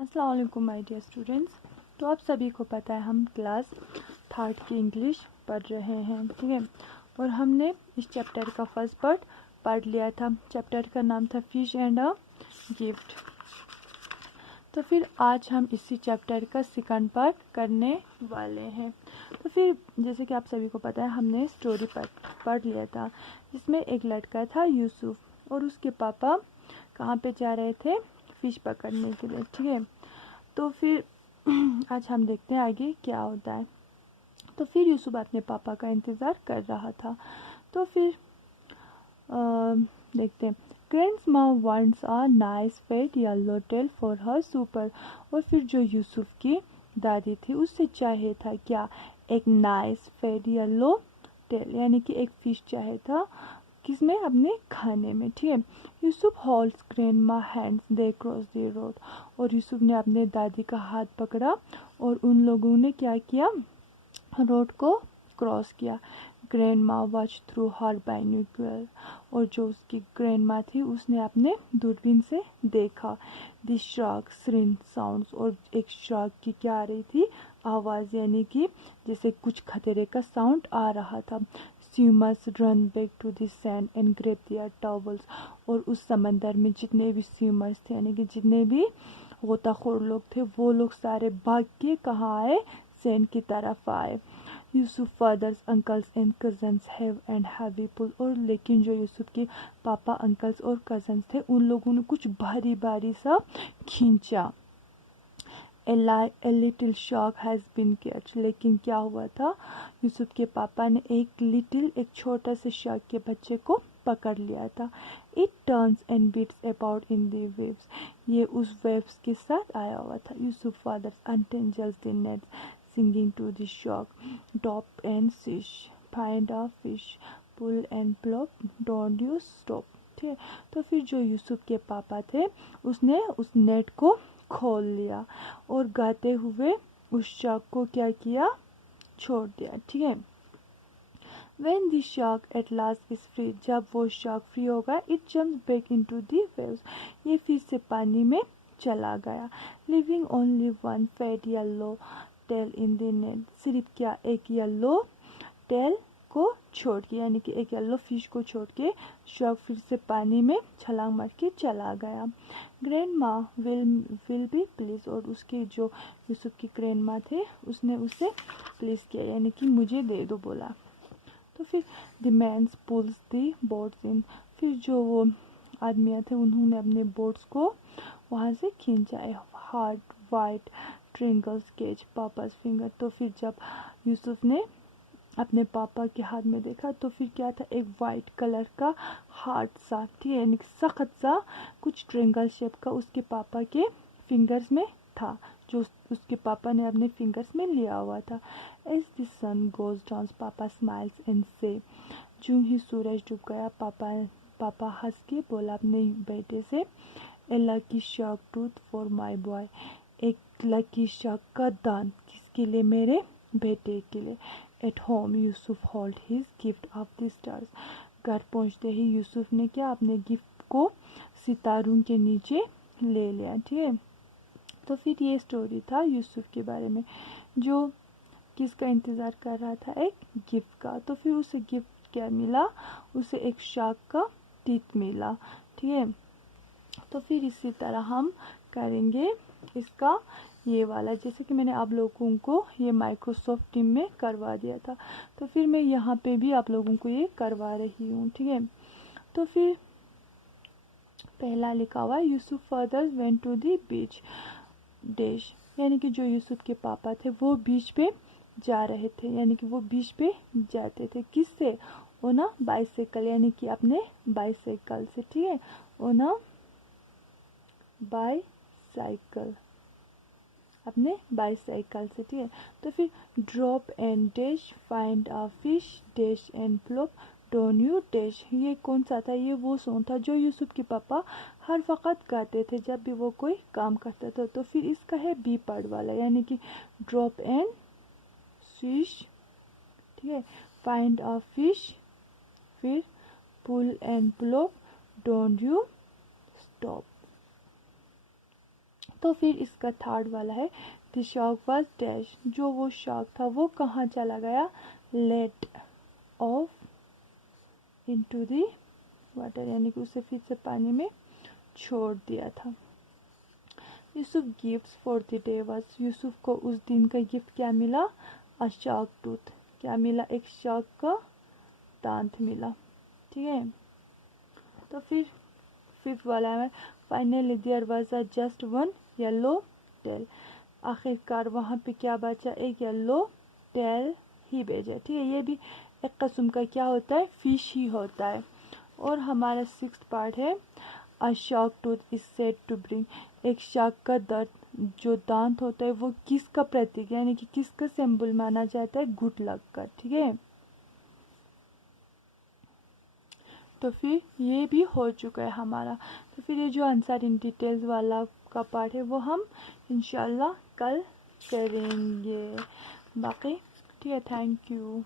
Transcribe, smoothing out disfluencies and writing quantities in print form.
अस्सलाम वालेकुम my dear students. तो आप सभी को पता है हम क्लास थर्ड की इंग्लिश पढ़ रहे हैं, ठीक है। और हमने इस चैप्टर का फर्स्ट पार्ट पढ़ लिया था। चैप्टर का नाम था फिश एंड अ गिफ्ट। तो फिर आज हम इसी चैप्टर का सेकंड पार्ट करने वाले हैं। तो फिर जैसे कि आप सभी को पता है हमने स्टोरी पढ़ लिया था, जिसमें एक लड़का था यूसुफ और उसके पापा कहाँ पे जा रहे थे, फिश पकड़ने के लिए, ठीक है। तो फिर आज हम देखते हैं आगे क्या होता है। तो फिर यूसुफ अपने पापा का इंतज़ार कर रहा था। तो फिर देखते हैं। Grandma wants a nice fat yellow tail for her supper. और फिर जो यूसुफ की दादी थी उससे चाहे था क्या, एक नाइस फेट येलो टेल, यानी कि एक फिश चाहे था किसमें, अपने खाने में, ठीक है। Yusuf holds grandma hands, they cross the road. और यूसुफ ने अपने दादी का हाथ पकड़ा और उन लोगों ने क्या किया, रोड को क्रॉस किया। ग्रैंडमा वॉच थ्रू हर बाइनोक्यूलर। और जो उसकी ग्रैंडमा थी उसने अपने दूरबीन से देखा। The shark shrink sounds. और एक शार्क की क्या आ रही थी, आवाज़, यानी कि जैसे कुछ खतरे का साउंड आ रहा था। Swimmers run back to the sand and grab their towels. और उस समंदर में जितने भी स्विमर्स थे, यानी कि जितने भी गोताखोर लोग थे, वो लोग सारे भाग के कहाँ आए, सैंड की तरफ आए। Yusuf father's uncles and cousins heave and heavy pull. और लेकिन जो यूसुफ के पापा, अंकल्स और कजन्स थे, उन लोगों ने कुछ भारी भारी सा खींचा। A little shark has been catch. लेकिन क्या हुआ था, यूसुफ के पापा ने एक छोटा से शार्क के बच्चे को पकड़ लिया था। It turns and beats about in the waves. ये उस वेव्स के साथ आया हुआ था। Yusuf father's untangles the nets singing to the shark, drop and fish, find a fish, pull and plop, don't you stop। ठीक है। तो फिर जो यूसुफ के पापा थे उसने उस नेट को खोल लिया और गाते हुए उस शार्क को क्या किया, छोड़ दिया, ठीक है। When the shark at last is free, जब वो शार्क फ्री होगा, it jumps back into the waves, ये फिर से पानी में चला गया। Leaving only one fat yellow tail in the net, सिर्फ क्या, एक येलो टेल को छोड़ के, यानी कि एक येलो फिश को छोड़ के शार्क फिर से पानी में छलांग मार के चला गया। ग्रैंड माँ विल बी प्लीज। और उसके जो यूसुफ की ग्रैंड माँ थे उसने उसे प्लीज किया, यानी कि मुझे दे दो बोला। तो फिर the man's pulls the boats in. फिर जो वो आदमियाँ थे उन्होंने अपने बोट्स को वहाँ से खींचा। हार्ड वाइट ट्रिंगल्स केज पापा's फिंगर। तो फिर जब यूसुफ ने अपने पापा के हाथ में देखा तो फिर क्या था, एक वाइट कलर का हार्ड सा, ठीक है, यानी सख्त सा कुछ ट्रिंगल शेप का उसके पापा के फिंगर्स में था, जो उसके पापा ने अपने फिंगर्स में लिया हुआ था। As the sun goes down papa smiles and say. जो ही सूरज डूब गया पापा हंस के बोला अपने बेटे से, a lucky shark tooth for my boy. एक लकी शार्क का दांत किसके लिए, मेरे बेटे के लिए। At home Yusuf hold his gift of the stars. घर पहुंचते ही यूसुफ ने क्या, अपने गिफ्ट को सितारों के नीचे ले लिया, ठीक है। तो फिर ये स्टोरी था यूसुफ के बारे में, जो किसका इंतज़ार कर रहा था, एक गिफ्ट का। तो फिर उसे गिफ्ट क्या मिला, उसे एक शार्क का टीथ मिला, ठीक है। तो फिर इसी तरह हम करेंगे इसका ये वाला, जैसे कि मैंने आप लोगों को ये माइक्रोसॉफ्ट टीम में करवा दिया था, तो फिर मैं यहाँ पे भी आप लोगों को ये करवा रही हूँ, ठीक है। तो फिर पहला लिखा हुआ है Yusuf fathers went to the beach dash, यानी कि जो यूसुफ के पापा थे वो बीच पे जा रहे थे, यानी कि वो बीच पे जाते थे, किससे, ओन अ बाइसाइकिल, यानी कि अपने बाइसाइकिल से, ठीक है, ओन अ बाइसाइकिल, अपने बाइसाइकिल से, ठीक है। तो फिर drop and dash, find a fish dash and plop, don't you dash. ये कौन सा था, ये वो सॉन्ग था जो यूसुफ के पापा हर वक्त गाते थे जब भी वो कोई काम करता था। तो फिर इसका है बी पार्ट वाला, यानी कि ड्रॉप एंड फिश, ठीक है, फाइंड अ फिश, फिर pull and plop, don't you stop. तो फिर इसका थर्ड वाला है द शार्क वाज डैश, जो वो शार्क था वो कहाँ चला गया, let off into the water, यानी कि उसे फिर से पानी में छोड़ दिया था। Yusuf gifts for the day was, Yusuf को उस दिन का गिफ्ट क्या मिला, अ शार्क टूथ, क्या मिला, एक शार्क का दांत मिला। ठीक है, तो फिर फिफ्थ वाला है finally there was a just one yellow tail, आखिरकार वहाँ पे क्या बचा, एक येलो टेल ही भेजा। ठीक है, ये भी एक किस्म का क्या होता है, फिश ही होता है। और हमारा सिक्स्थ पार्ट है a shark tooth is said to bring, एक शार्क का जो दांत होता है वो किसका प्रतीक, यानी कि किसका सिंबल माना जाता है, गुड लक का। ठीक है, तो फिर ये भी हो चुका है हमारा। तो फिर ये जो आंसर इन डिटेल्स वाला का पार्ट है वो हम इंशाल्लाह कल करेंगे बाकी। ठीक है, थैंक यू।